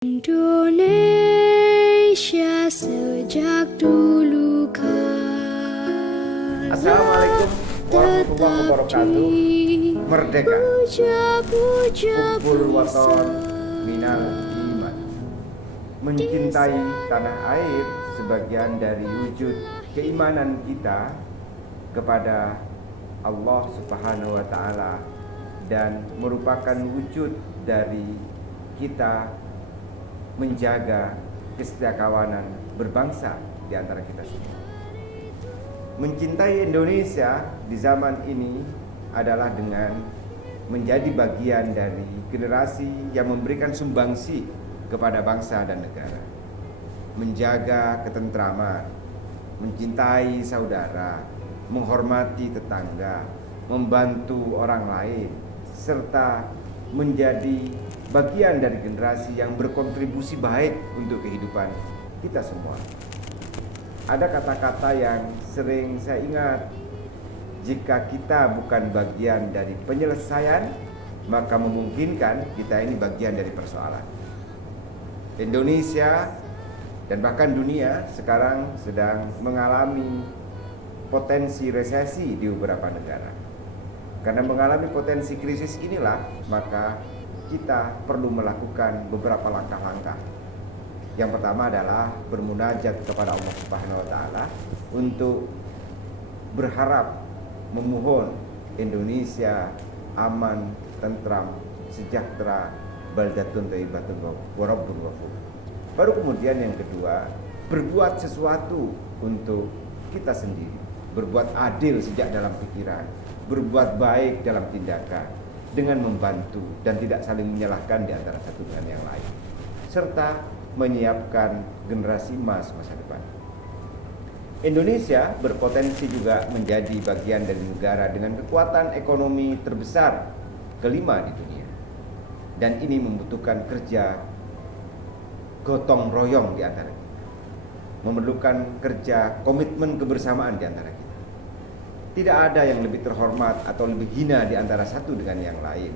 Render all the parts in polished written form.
Indonesia sejak dulu kala Assalamualaikum warahmatullahi wabarakatuh. Merdeka, kumpul waton minal iman. Mencintai tanah air sebagian dari wujud keimanan kita kepada Allah Subhanahu wa Ta'ala, dan merupakan wujud dari kita menjaga kesetiakawanan berbangsa di antara kita semua. Mencintai Indonesia di zaman ini adalah dengan menjadi bagian dari generasi yang memberikan sumbangsi kepada bangsa dan negara, menjaga ketentraman, mencintai saudara, menghormati tetangga, membantu orang lain, serta menjadi bagian dari generasi yang berkontribusi baik untuk kehidupan kita semua. Ada kata-kata yang sering saya ingat, jika kita bukan bagian dari penyelesaian, maka memungkinkan kita ini bagian dari persoalan. Indonesia dan bahkan dunia sekarang sedang mengalami potensi resesi di beberapa negara. Karena mengalami potensi krisis inilah, maka kita perlu melakukan beberapa langkah-langkah. Yang pertama adalah bermunajat kepada Allah Subhanahu wa Ta'ala untuk berharap, memohon Indonesia aman, tentram, sejahtera, baldatun thayyibatun wa rabbun ghafur. Baru kemudian yang kedua, berbuat sesuatu untuk kita sendiri, berbuat adil sejak dalam pikiran, berbuat baik dalam tindakan, dengan membantu dan tidak saling menyalahkan di antara satu dengan yang lain, serta menyiapkan generasi emas masa depan. Indonesia berpotensi juga menjadi bagian dari negara dengan kekuatan ekonomi terbesar kelima di dunia, dan ini membutuhkan kerja gotong royong di antara kita, memerlukan kerja komitmen kebersamaan di antara kita. Tidak ada yang lebih terhormat atau lebih hina di antara satu dengan yang lain.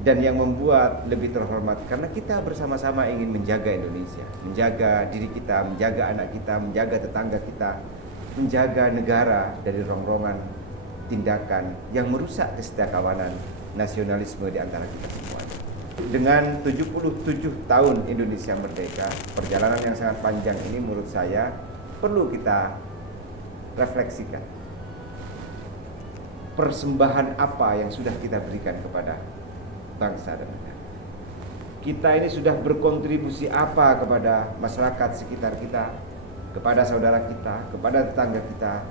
Dan yang membuat lebih terhormat karena kita bersama-sama ingin menjaga Indonesia, menjaga diri kita, menjaga anak kita, menjaga tetangga kita, menjaga negara dari rongrongan tindakan yang merusak kesetiakawanan nasionalisme di antara kita semua. Dengan 77 tahun Indonesia merdeka, perjalanan yang sangat panjang ini menurut saya perlu kita refleksikan. Persembahan apa yang sudah kita berikan kepada bangsa dan negara? Kita ini sudah berkontribusi apa kepada masyarakat sekitar kita, kepada saudara kita, kepada tetangga kita,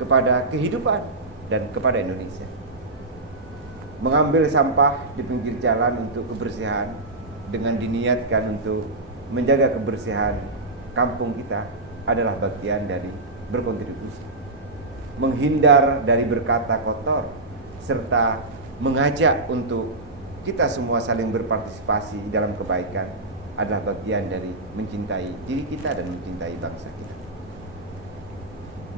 kepada kehidupan dan kepada Indonesia? Mengambil sampah di pinggir jalan untuk kebersihan dengan diniatkan untuk menjaga kebersihan kampung kita adalah bagian dari berkontribusi. Menghindar dari berkata kotor serta mengajak untuk kita semua saling berpartisipasi dalam kebaikan adalah bagian dari mencintai diri kita dan mencintai bangsa kita.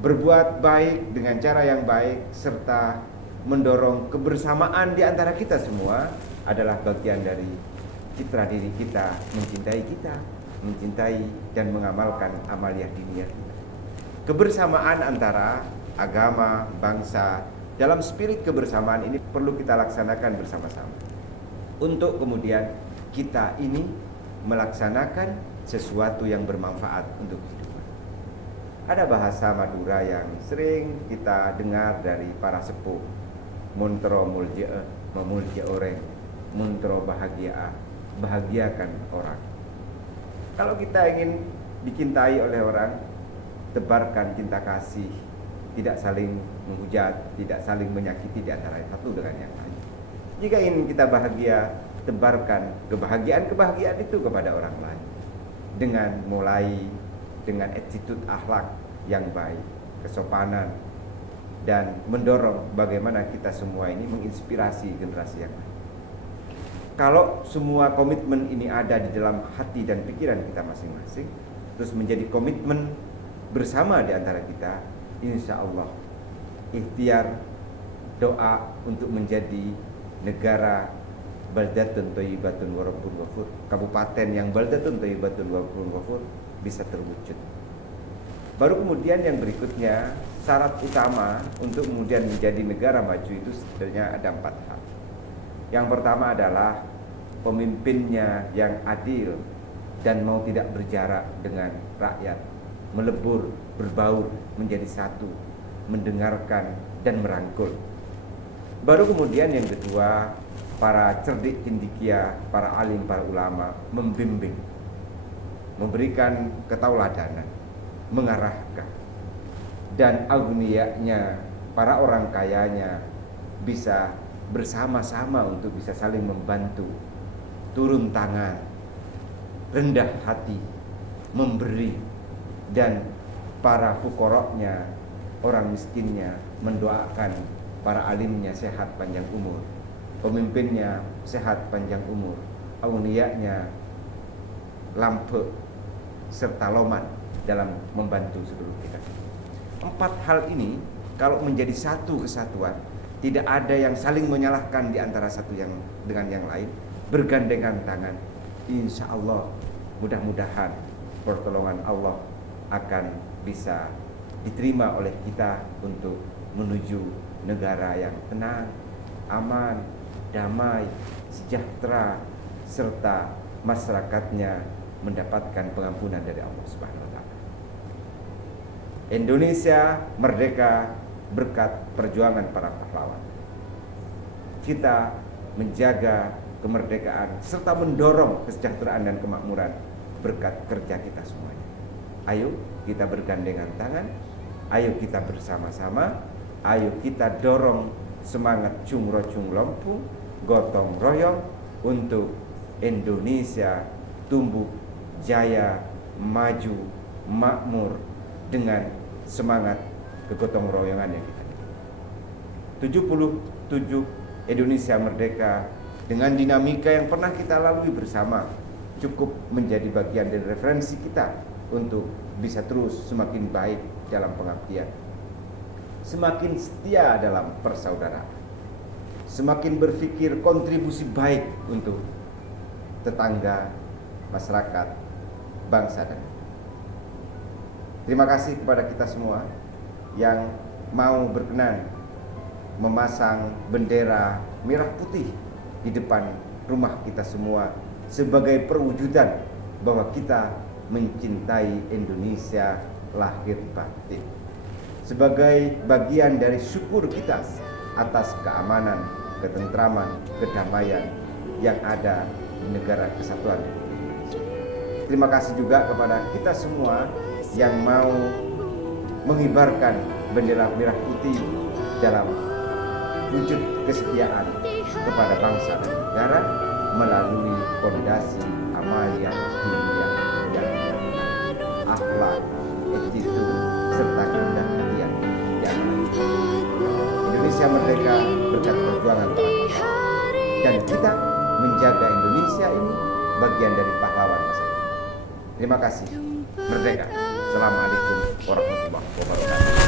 Berbuat baik dengan cara yang baik serta mendorong kebersamaan di antara kita semua adalah bagian dari citra diri kita, mencintai dan mengamalkan amaliyah diniyah kita. Kebersamaan antara agama, bangsa, dalam spirit kebersamaan ini perlu kita laksanakan bersama-sama, untuk kemudian kita ini melaksanakan sesuatu yang bermanfaat untuk kehidupan. Ada bahasa Madura yang sering kita dengar dari para sepuh, muntro mulja memulja orang, muntro bahagiakan orang. Kalau kita ingin dicintai oleh orang, tebarkan cinta kasih, tidak saling menghujat, tidak saling menyakiti di antara satu dengan yang lain. Jika ingin kita bahagia, tebarkan kebahagiaan itu kepada orang lain, dengan mulai dengan attitude akhlak yang baik, kesopanan, dan mendorong bagaimana kita semua ini menginspirasi generasi yang lain. Kalau semua komitmen ini ada di dalam hati dan pikiran kita masing-masing, terus menjadi komitmen bersama di antara kita, insya Allah ikhtiar doa untuk menjadi negara baldatun thayyibatun wa rabbun ghafur. Kabupaten yang baldatun thayyibatun wa rabbun ghafur bisa terwujud. Baru kemudian yang berikutnya, syarat utama untuk kemudian menjadi negara maju itu sebenarnya ada 4 hal. Yang pertama adalah pemimpinnya yang adil dan mau tidak berjarak dengan rakyat, melebur, berbaur, menjadi satu, mendengarkan dan merangkul. Baru kemudian yang kedua, para cerdik cendekia, para alim, para ulama membimbing, memberikan ketauladanan, mengarahkan, dan aguniyanya, para orang kayanya bisa bersama-sama untuk bisa saling membantu, turun tangan, rendah hati, memberi, dan para fukoroknya, orang miskinnya mendoakan para alimnya sehat panjang umur, pemimpinnya sehat panjang umur, auniyanya lampe serta loman dalam membantu seluruh kita. 4 hal ini kalau menjadi satu kesatuan, tidak ada yang saling menyalahkan di antara satu yang dengan yang lain, bergandengan tangan, insya Allah mudah-mudahan pertolongan Allah akan bisa diterima oleh kita untuk menuju negara yang tenang, aman, damai, sejahtera, serta masyarakatnya mendapatkan pengampunan dari Allah Subhanahu wa taala. Indonesia merdeka berkat perjuangan para pahlawan. Kita menjaga kemerdekaan serta mendorong kesejahteraan dan kemakmuran berkat kerja kita semuanya. Ayo kita bergandengan tangan, ayo kita bersama-sama, ayo kita dorong semangat cung rocung lompu, gotong royong untuk Indonesia tumbuh jaya, maju, makmur dengan semangat kegotong royongan yang kita. 77 Indonesia merdeka dengan dinamika yang pernah kita lalui bersama cukup menjadi bagian dari referensi kita untuk bisa terus semakin baik dalam pengabdian, semakin setia dalam persaudaraan, semakin berpikir kontribusi baik untuk tetangga, masyarakat, bangsa dan terima kasih kepada kita semua yang mau berkenan memasang bendera merah putih di depan rumah kita semua sebagai perwujudan bahwa kita mencintai Indonesia lahir batin, sebagai bagian dari syukur kita atas keamanan, ketentraman, kedamaian yang ada di negara kesatuan. Terima kasih juga kepada kita semua yang mau mengibarkan bendera merah putih dalam wujud kesetiaan kepada bangsa dan negara melalui fondasi amalia diniyah yang akhlak, etika, serta kerendahan hati yang Indonesia merdeka berkat perjuangan para pahlawan, dan kita menjaga Indonesia ini bagian dari pahlawan masa depan. Terima kasih. Merdeka. Assalamualaikum warahmatullahi wabarakatuh.